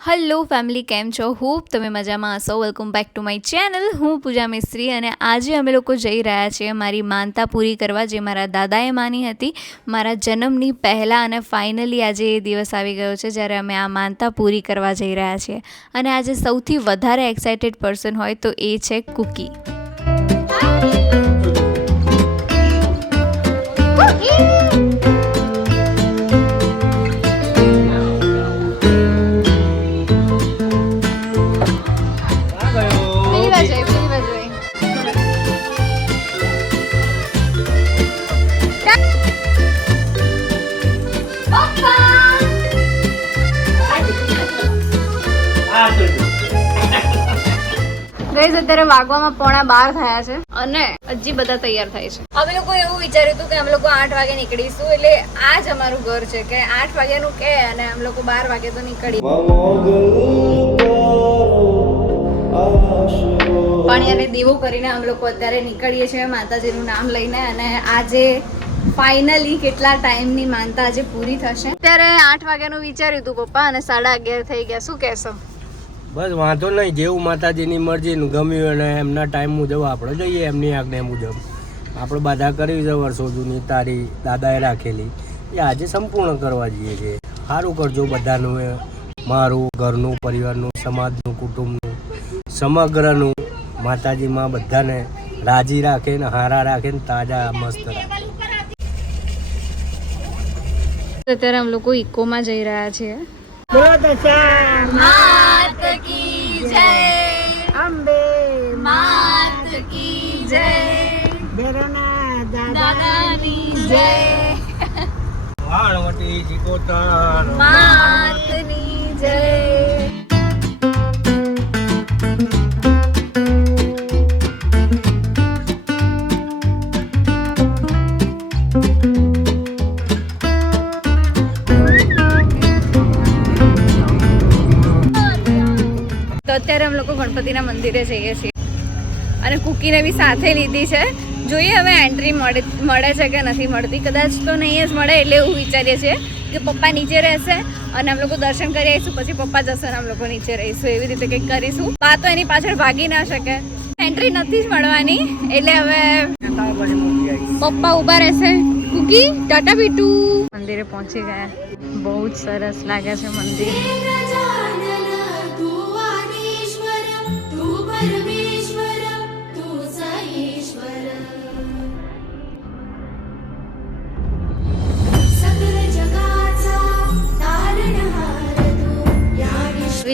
Hello family, કેમ છો? Hope તમે મજામાં હશો. Welcome back to my channel. હું પૂજા મિસ્ત્રી અને આજે અમે લોકો જઈ રહ્યા છીએ મારી માનતા પૂરી કરવા, જે મારા દાદાએ માની હતી મારા જન્મની પહેલાં. અને ફાઇનલી આજે એ દિવસ આવી ગયો છે જ્યારે અમે આ માનતા પૂરી કરવા જઈ રહ્યા છીએ. અને આજે સૌથી વધારે એક્સાઇટેડ પર્સન હોય તો એ છે કુકી. અત્યારે વાગવામાં 11:15 થયા છે અને હજી બધા તૈયાર થાય છે. અમે લોકો એવું વિચાર્યું હતું કે અમે લોકો 8 વાગે નીકળીશું, એટલે આ જ અમારું ઘર છે કે 8 વાગ્યાનું કે અને અમે લોકો 12 વાગે તો નીકળી. પાણી અને દીવો કરીને અમે લોકો અત્યારે નીકળીએ છીએ માતાજીનું નામ લઈને. અને આજે ફાઇનલી કેટલા ટાઈમની માનતા આજે પૂરી થશે. અત્યારે 8 વાગ્યાનું વિચાર્યું હતું પપ્પા અને 11:30 થઈ ગયા. શું કહેશો? બસ વાંધો નહીં, જેવું માતાજીની મરજી ગમ્યું અને એમના ટાઈમ મુજબ આપણે જઈએ, એમની આજ્ઞા મુજબ. આપણે બધા કરવી છે વર્ષો જૂની તારી દાદાએ રાખેલી, એ આજે સંપૂર્ણ કરવા જઈએ છીએ. સારું કરજો બધાનું, મારું, ઘરનું, પરિવારનું, સમાજનું, કુટુંબનું, સમગ્રનું. માતાજીમાં બધાને રાજી રાખે ને હારા રાખે ને તાજા મસ્ત રાખે. અત્યારે અમે લોકો ઇકોમાં જઈ રહ્યા છીએ. માત કી જય, અંબે માત કી જય, દાદાની જય, વાણવટી ચિકોતર માતની જય. અત્યારે અમે લોકો ગણપતિના મંદિરે જઈએ છીએ અને કુકીને બી સાથે લીધી છે. જોઈએ હવે એન્ટ્રી મળે છે કે નથી મળતી. કદાચ તો નહીં જ મળે, એટલે એવું વિચારીએ છીએ કે પપ્પા નીચે રહેશે અને અમે લોકો દર્શન કરી આવીશું, પછી પપ્પા જશે અને અમે લોકો નીચે રહીશું. એવી રીતે કંઈક કરીશું. પા તો એની પાછળ ભાગી ના શકે. એન્ટ્રી નથી જ મળવાની, એટલે હવે પપ્પા ઊભા રહેશે. કુકી ટાટા બીટુ. મંદિરે પહોંચી ગયા. બહુ જ સરસ લાગે છે મંદિર.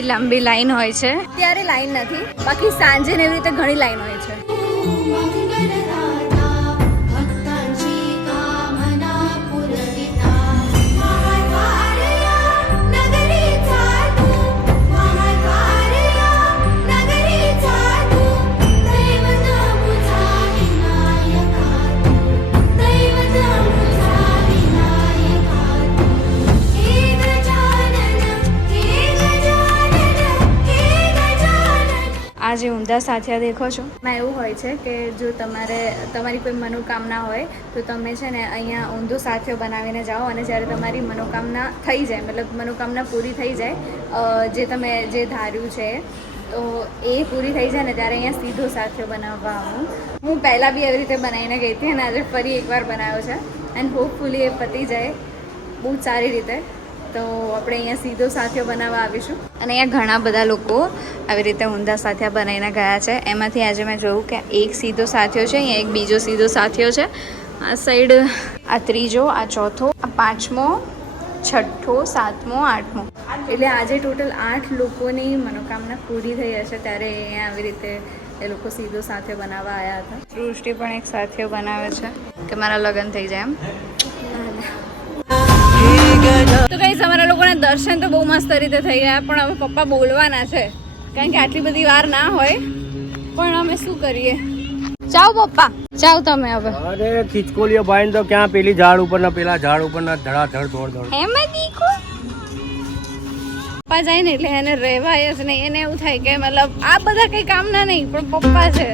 લાંબી લાઈન હોય છે, ત્યારે લાઈન નથી, બાકી સાંજે ને એવી રીતે ઘણી લાઈન હોય છે. આ જે ઊંધા સાથિયા દેખો છો, એમાં એવું હોય છે કે જો તમારી કોઈ મનોકામના હોય તો તમે છે ને અહીંયા ઊંધો સાથિયો બનાવીને જાઓ અને જ્યારે તમારી મનોકામના થઈ જાય, મતલબ મનોકામના પૂરી થઈ જાય, જે તમે જે ધાર્યું છે તો એ પૂરી થઈ જાય ને ત્યારે અહીંયા સીધો સાથિયો બનાવવા આવું. હું પહેલાં બી એવી રીતે બનાવીને ગઈ હતી અને આજે ફરી એકવાર બનાવ્યો છે એન્ડ હોપફુલી એ પતી જાય બહુ જ સારી રીતે. તો આપણે અહીંયા સીધો સાથિયો બનાવવા આવીશું. અને અહીંયા ઘણા બધા લોકો આવી રીતે ઊંધા સાથિયા બનાવીને ગયા છે. એમાંથી આજે મેં જોયું કે એક સીધો સાથિયો છે, અહીંયા એક બીજો સીધો સાથિયો છે, આ સાઈડ આ ત્રીજો, આ ચોથો, આ પાંચમો, છઠ્ઠો, સાતમો, આઠમો. એટલે આજે ટોટલ 8 લોકોની મનોકામના પૂરી થઈ હશે. ત્યારે અહીંયા આવી રીતે એ લોકો સીધો સાથિયો બનાવવા આવ્યા હતા. સૃષ્ટિ પણ એક સાથિયો બનાવે છે કે મારા લગ્ન થઈ જાય એમ. તો ગાઈસ અમારા લોકોના દર્શન તો બહુ મસ્ત રીતે થઈ ગયા, પણ હવે પપ્પા બોલવાના છે કારણ કે આટલી બધી વાર ના હોય, પણ અમે શું કરીએ. જાઓ પપ્પા, જાઓ તમે હવે. અરે ખીચકોલીઓ ભાઈ તો ક્યાં પેલી ઝાડ ઉપર ના પેલા ઝાડ ઉપર ના ધડાધડ દોડ એમ દીખો. પપ્પા જાય ને એટલે એને રહેવાય જ નહીં. એને એવું થાય કે મતલબ આ બધા કઈ કામના નહીં, પણ પપ્પા છે.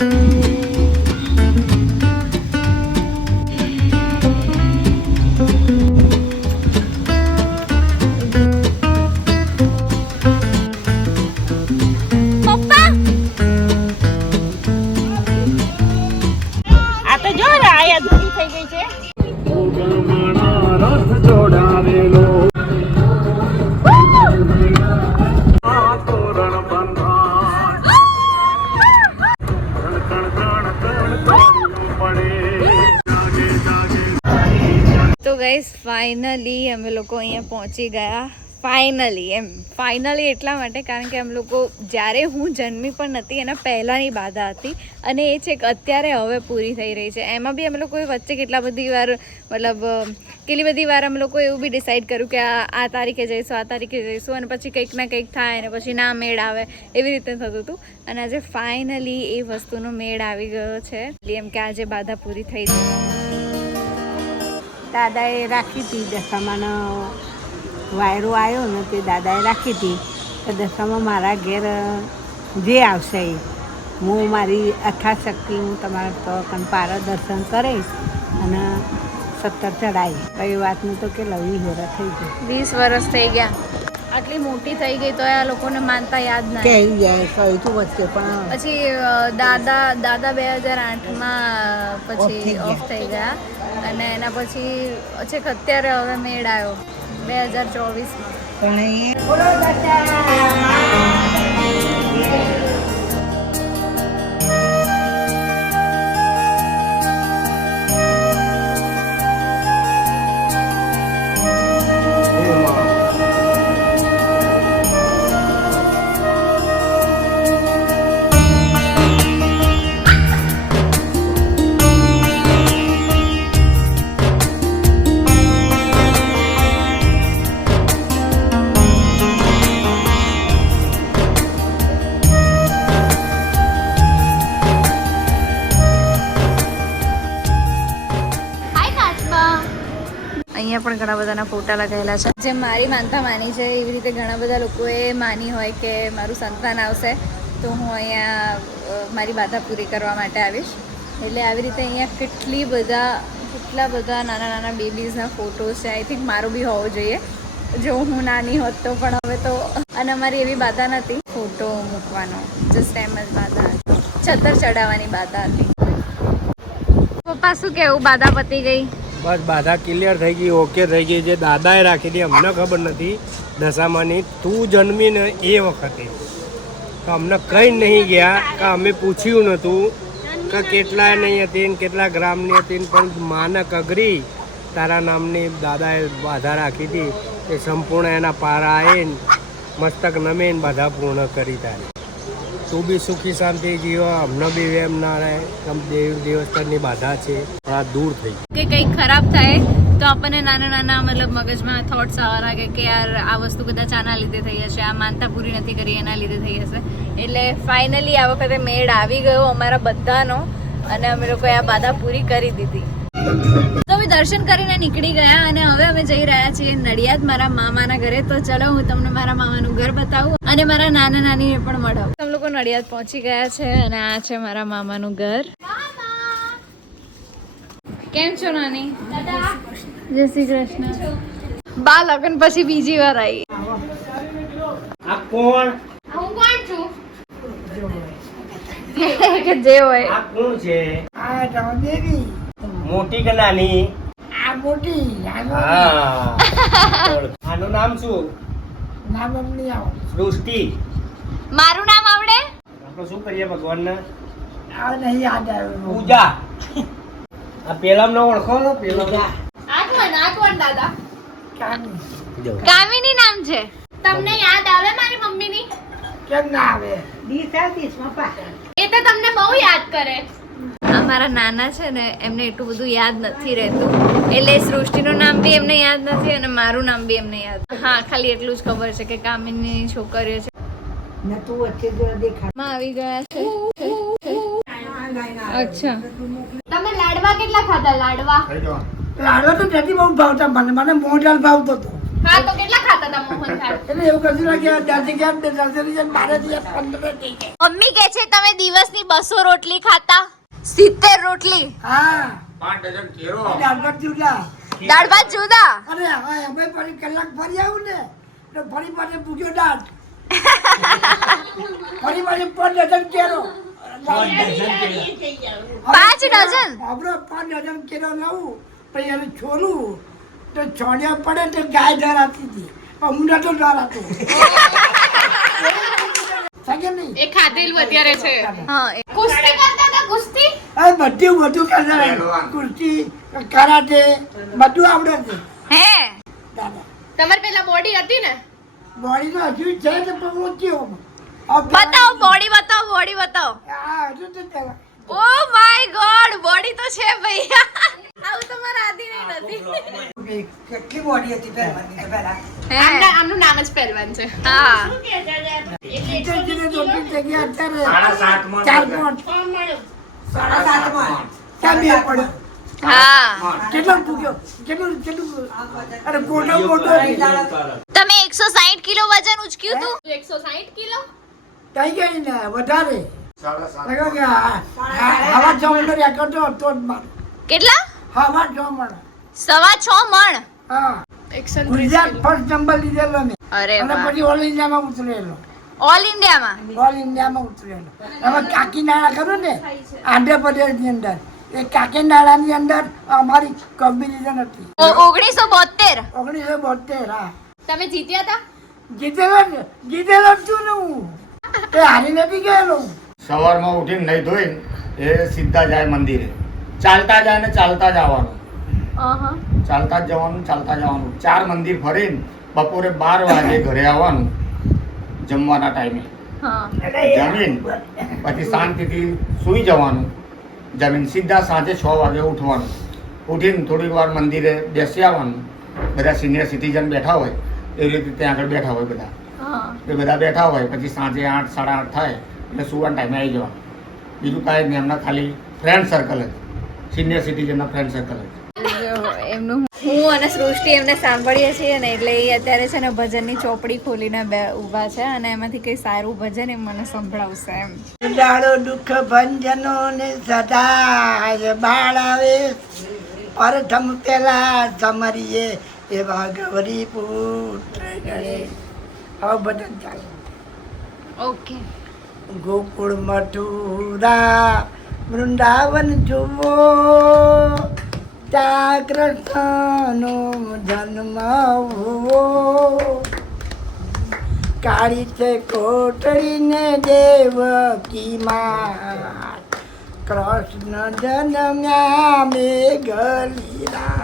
થાય અધૂરી થઈ ગઈ છે. તો ગાઈસ ફાઇનલી અમે લોકો અહીંયા પહોંચી ગયા. ફાઇનલી એટલા માટે કારણ કે અમે લોકો જ્યારે હું જન્મી પણ નથી એના પહેલાંની બાધા હતી અને એ છે કે અત્યારે હવે પૂરી થઈ રહી છે. એમાં બી અમે લોકોએ વચ્ચે કેટલી બધી વાર અમે લોકોએ એવું બી ડિસાઈડ કર્યું કે આ તારીખે જઈશું અને પછી કંઈક ના કંઈક થાય અને પછી ના મેળ આવે એવી રીતે થતું હતું. અને આજે ફાઇનલી એ વસ્તુનો મેળ આવી ગયો છે એમ કે આજે બાધા પૂરી થઈ જશે. દાદાએ રાખી હતી દશામાનો વાયરો આવ્યો ને તે દાદાએ રાખી હતી કે દશામાં મારા ઘેર જે આવશે એ હું મારી અથાશક્તિ હું તમારા તો કંપારા દર્શન કરે અને 17 ચડાવી એ વાતનું તો કે લવી હોરા થઈ ગઈ. 20 વર્ષ થઈ ગયા. આટલી મોટી થઈ ગઈ તો આ લોકોને માનતા યાદ ના કહી જાય કહ્યું તું વચ્ચે પણ પછી દાદા 2008માં પછી ઓફ થઈ ગયા અને એના પછી છે કે અત્યારે હવે મેળ આવ્યો 2024માં. પણ અહીંયા પણ ઘણા બધાના ફોટા લગાવેલા છે. જેમ મારી માનતા માની છે એવી રીતે ઘણા બધા લોકોએ માની હોય કે મારું સંતાન આવશે તો હું અહીંયા મારી બાધા પૂરી કરવા માટે આવીશ. એટલે આવી રીતે અહીંયા કેટલા બધા નાના બેબીઝના ફોટોસ છે. આઈ થિંક મારો બી હોવો જોઈએ જો હું નાની હોત તો. પણ હવે તો અને અમારી એવી બાધા નથી ફોટો મૂકવાનો, જસ્ટ એમ જ બાધા હતી, છતર ચડાવવાની બાધા હતી. પપ્પા શું કહેવું, બાધા પતી ગઈ? બસ બાધા ક્લિયર થઈ ગઈ, ઓકે થઈ ગઈ. જે દાદાએ રાખી હતી અમને ખબર નથી દશામાની, તું જન્મીને એ વખતે તો અમને કંઈ નહીં ગયા કે અમે પૂછ્યું નહોતું કે કેટલા નહીં હતી ને કેટલા ગ્રામની હતી ને, પણ માનક અઘરી તારા નામની દાદાએ બાધા રાખી હતી એ સંપૂર્ણ એના પારા આવીને મસ્તક નમીને બાધા પૂર્ણ કરી તારી. તું બી સુખી શાંતિ જીવો, અમને બી વેમ ના રહે. દેવ દેવસ્થાનની બાધા છે પણ આ દૂર થઈ કે કંઈક ખરાબ થાય તો આપણને નાના મતલબ મગજમાં થોટ્સ આવવા કે યાર આ વસ્તુ કદાચ આના લીધે થઈ હશે, આ માનતા પૂરી નથી કરી એના લીધે થઈ હશે. એટલે ફાઇનલી આ વખતે મેળ આવી ગયો અમારા બધાનો અને અમે લોકોએ આ બાધા પૂરી કરી દીધી. તો અમે દર્શન કરીને નીકળી ગયા અને હવે અમે જઈ રહ્યા છીએ નડિયાદ મારા મામાના ઘરે. તો ચલો હું તમને મારા મામાનું ઘર બતાવું અને મારા નાના નાનીને પણ મળાવું. તમે લોકો નડિયાદ પહોંચી ગયા છે અને આ છે મારા મામાનું ઘર. કેમ છો નાની? જય શ્રી કૃષ્ણ. બા લગ્ન પછી બીજી વાર આવી. આ કોણ? હું કોણ છું? કે જે હોય. આ કોણ છે? આ રણદેવી મોટી કે નાની? આ મોટી હા. આનું નામ શું? નામ નહીં આવો સૃષ્ટિ. મારું નામ આવડે? આપણે શું કરીએ ભગવાનને? આ નહીં યાદ આવ્યું પૂજા. આ પેલા નો ઓળખો? પેલા આ કોણ દાદા? કામી કામિની નામ છે. તમને યાદ આવે મારી મમ્મીની? કેમ ના આવે? એ તો તમને બહુ યાદ કરે. અમારા નાના છે ને એમને એટલું બધું યાદ નથી રહેતું, એટલે સૃષ્ટિનું નામ બી એમને યાદ નથી અને મારું નામ બી એમને યાદ. હા, ખાલી એટલું જ ખબર છે કે કામિની છોકરીઓ છે. ને તું વચ્ચે જો દેખાડ માં આવી ગયા છે. અચ્છા, તમે લાડવા કેટલા ખાધા? લાડવા લાડવા તો નથી બહુ ભાવતા મને મોઢાલ ભાવતો હતો. હા, તો કેટલા ખાતા હતા મોહનથાળ? એટલે એવું કશું ના કે 12 થઈ જાય. મમ્મી કહે છે તમે દિવસની 200 રોટલી ખાતા? 70 રોટલી. હા 5 ડઝન કેરો દાળ ભાત જુદા. દાળ ભાત જુદા. અરે હવે અમે ફરી કલાક ફરી આવું ને તો ફરી પાછે પૂછ્યો દાળ ફરી પાછે 5 ડઝન કેરો 5 ડઝન? આપણે 5 ડઝન કેળા લાવું પછી એને છોડું તો છોડ્યા પડે તો ગાય ધરાતી હતી પણ મુંડા તો ધરાતું સાચે નહીં એ ખાધેલું અત્યારે છે. હા કુસ્તી કરતા હતા, કુસ્તી? આ બધું કરતા કુસ્તી કરાટે બધું આવડે છે હે દાદા તમારે પેલા બોડી હતી ને? બોડી તો હજુ છે તો પણ ઓછી બતાવો બોડી બતાવો બોડી બતાવો હા હજુ તો ચાલે. ઓ માય ગોડ બોડી તો છે ભાઈ આવું તો મારા આદી નહીં નથી કેટલી બોડી હતી પહેલા હે આમનું નામ જ પહેલવાન છે. હા હા તમે 160 કિલો વજન ઉચક્યું તું 160 કિલો? કઈ ગઈ ને વધારે હવા ચોમડર કેટલા હવા ચોમડ 6.5 મણ હા 130 ગુજરાત કિલો. ફર્સ્ટ નંબર લીધેલો મેં અરે અને વાહ પછી ઓલ ઇન્ડિયામાં ઉતરેલો ઓલ ઇન્ડિયામાં ઓલ ઇન્ડિયામાં ઉતરેલો હવે કાકીનાડા ખરું ને આંધ્રપ્રદેશની અંદર એ કાકીનાડાની અંદર અમારી કોમ્પિટિશન હતી 1972 1972 હા તમે જીત્યા હતા? જીતેલો જ છું ને હું એ હારી નથી ગયેલો સવારમાં ઉઠીને નહીં ધોઈને એ સીધા જાય મંદિરે, ચાલતા જાય ને ચાલતા જ આવવાનું, ચાલતા જ જવાનું, ચાલતા જવાનું. 4 મંદિર ફરીને બપોરે 12 વાગે ઘરે આવવાનું જમવાના ટાઈમે. જમીન પછી શાંતિથી સૂઈ જવાનું. જમીન સીધા સાંજે 6 વાગે ઉઠવાનું. ઉઠીને થોડીક વાર મંદિરે બેસી આવવાનું. બધા સિનિયર સિટીઝન બેઠા હોય એ રીતે ત્યાં આગળ બેઠા હોય બધા, એ બધા બેઠા હોય. પછી સાંજે 8, 8:30 થાય એટલે સુવાના ટાઈમે આવી જવાનું. બીજું કાંઈ નહીં, એમના ખાલી ફ્રેન્ડ સર્કલ જ, સિનિયર સિટીઝનના ફ્રેન્ડ સર્કલ જ. એમનું હું અને સૃષ્ટિ એમને સાંભળીએ છીએ ને એટલે એ અત્યારે છે ને ભજનની ચોપડી ખોલીને ઊભા છે અને એમાંથી કઈ સારું ભજન એ મને સંભળાવશે એમ. દાડો દુઃખ ભંજનો ને સદા બાળાવે પ્રથમ પેલા સમરીએ એવા ગૌરી પુત્ર ગણે. હવે ભજન ચાલે. ઓકે ગોકુળ મથુરા વૃંદાવન જુઓ ત્યાં કૃષ્ણનો જન્મ હુઓ. કાળી છે કોટડીને દેવકી માં કૃષ્ણ જન્મ્યા મેઘલીલા.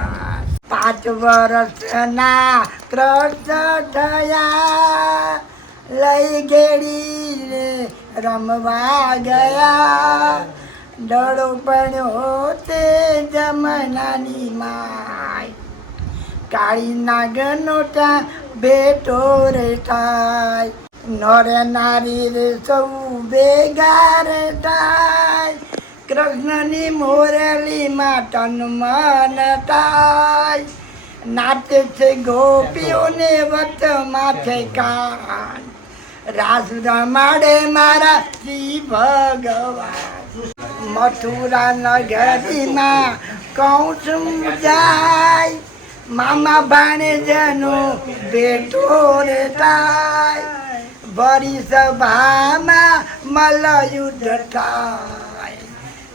5 વર્ષના કૃષ્ણ થયા લઈ ગેડીને રમવા ગયા. ડળો પડ્યો તે જમનાની માય કાળી નાગનો ત્યાં બેટો રે થાય. નરે નારી રે સૌ ભેગા રે થાય. કૃષ્ણની મોરલીમાં તન મન થાય. નાચે છે ગોપીઓને વચમાં છે કાન. રાસ રમાડે મારા શ્રી ભગવાન. મથુરા નગરીમાં કૌશ જાય. મામા ભાણેજનો બેટો રે થાય. ભરી સભામાં મલ્લયુદ્ધ થાય.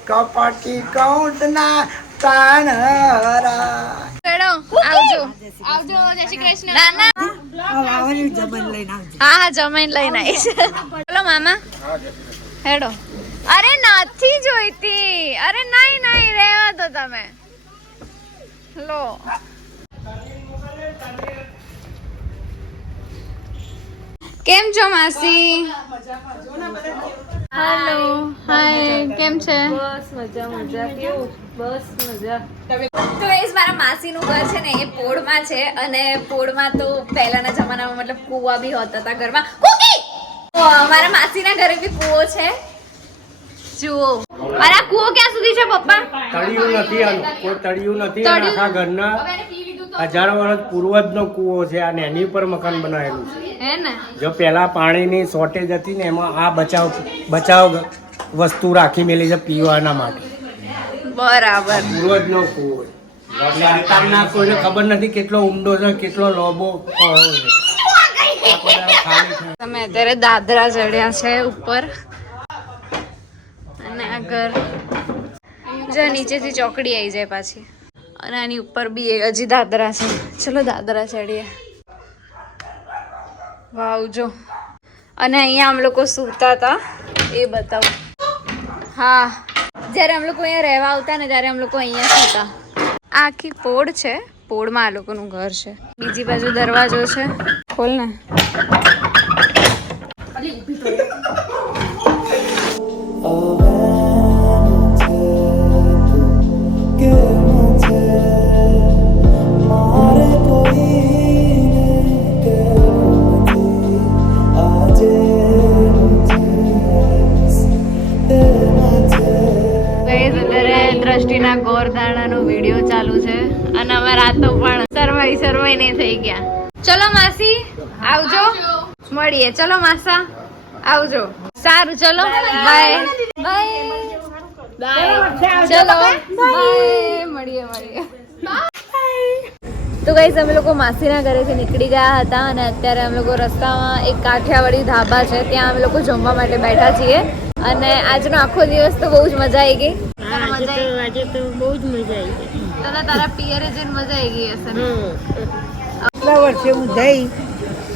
કપટી કૌશના પ્રાણ હરાય. આવજો આવજો, જય શ્રી કૃષ્ણ. ના ના હા જમીન લઈને આવીશ. બોલો મામા હેડો. અરે નથી જોઈતી. અરે નહીં નહીં રહેવા દો તમે. લો કેમ છો માસી? હેલો હાય કેમ છે? તો એ મારા માસીનું ઘર છે ને એ પોળમાં છે અને પોળમાં તો પહેલાના જમાનામાં મતલબ કૂવા બી હોતા હતા ઘરમાં. કુકી તો મારા માસીના ઘરે બી કૂવો છે. જુઓ મારા કૂવો ક્યાં સુધી છે પપ્પા? તળિયું નથી, આનું કોઈ તળિયું નથી. અને આખા ઘરના 1000 વર્ષ પૂર્વજનો કૂવો છે અને એની ઉપર મકાન બનાવેલું છે. હે ને જો પહેલા પાણીની શોર્ટેજ હતી ને એમાં આ બચાવ વસ્તુ રાખી મેલી છે પીવાના માટે. બરાબર. પૂર્વજનો કૂવો છે. એટલે અત્યારના કોઈને ખબર નથી કેટલો ઊંડો છે, કેટલો લોબો પહોળો છે. તમે અત્યારે દાદરા ચડ્યા છે ઉપર. આ ઘર જો નીચેથી ચોકડી આવી જાય પાછી અને આની ઉપર બી હજી દાદરા છે. ચલો દાદરા ચડીએ. વાવ જો. અને અહીંયા આમ લોકો સૂતા હતા એ બતાવું. હા જ્યારે આમ લોકો અહીંયા રહેવા આવતા ને ત્યારે આમ લોકો અહીંયા સૂતા. આ આખી પોળ છે. પોળમાં આ લોકોનું ઘર છે. બીજી બાજુ દરવાજો છે. ખોલ ને. દ્રષ્ટિના ગોરદાણાનો વિડીયો ચાલુ છે અને અમારા આ તો પણ સરવાઈ ને થઈ ગયા. ચલો માસી આવજો, મળીએ. ચલો માસા આવજો. સારું ચલો બાય બાય ચલો બાય મળીએ. તો ગાઈસ અમે લોકો માસીના ઘરેથી નીકળી ગયા હતા અને અત્યારે અમે લોકો રસ્તામાં એક કાઠિયાવાડી ધાબા છે ત્યાં અમે લોકો જમવા માટે બેઠા છીએ અને આજનો આખો દિવસ તો બહુ જ મજા આવી ગઈ. આજે તો બહુ જ મજા આવી ગઈ. તારા પિયરે જઈને મજા આવી ગઈ હશે ને? આટલા વર્ષે હું જઈ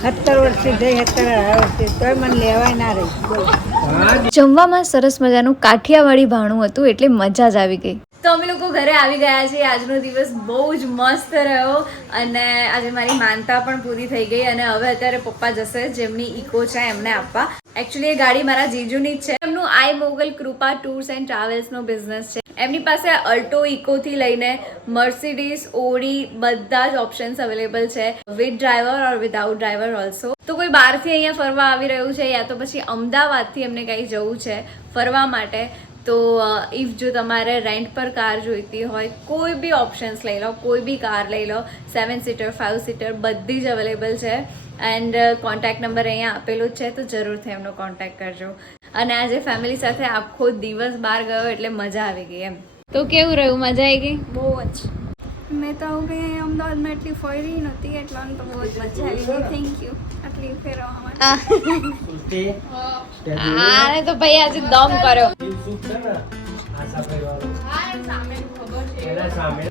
17 વર્ષે જઈ 17 વર્ષે તોય મને લેવાય ના રહી. જમવામાં સરસ મજાનું કાઠિયાવાડી ભાણું હતું એટલે મજા જ આવી ગઈ. તો અમે લોકો ઘરે આવી ગયા છીએ. આજનો દિવસ બહુ જ મસ્ત રહ્યો અને આજે મારી માનતા પણ પૂરી થઈ ગઈ અને હવે અત્યારે પપ્પા જશે જેમની ઇકો છે એમને આપવા. એકચ્યુઅલી એ ગાડી મારા જીજુની જ છે. એમનું આઈ મોગલ કૃપા ટૂર્સ એન્ડ ટ્રાવેલ્સનો બિઝનેસ છે. એમની પાસે અલ્ટો ઇકોથી લઈને મર્સિડીઝ ઓડી બધા જ ઓપ્શન્સ અવેલેબલ છે with driver or without driver also. તો કોઈ બહારથી અહીંયા ફરવા આવી રહ્યું છે યા તો પછી અમદાવાદથી એમને કંઈ જવું છે ફરવા માટે તો ઇફ જો તમારે રેન્ટ પર કાર જોઈતી હોય કોઈ બી ઓપ્શન્સ લઈ લો, કોઈ બી કાર લઈ લો. 7 સીટર 5 સીટર બધી જ અવેલેબલ છે એન્ડ કોન્ટેક્ટ નંબર અહીંયા આપેલો જ છે તો જરૂરથી એમનો કોન્ટેક્ટ કરજો. અને આજે ફેમિલી સાથે આખો દિવસ બહાર ગયો એટલે મજા આવી ગઈ એમ. તો કેવું રહ્યું? મજા આવી ગઈ? બહુ જ. મેં તો આવું કંઈ અમદાવાદમાં એટલી ફરી નથી એટલે આમ તો બહુ જ મજા આવી ગઈ. થેન્ક યુ આટલી ફેરવવા માટે. આને તો ભાઈ આજે દમ કર્યો. સામે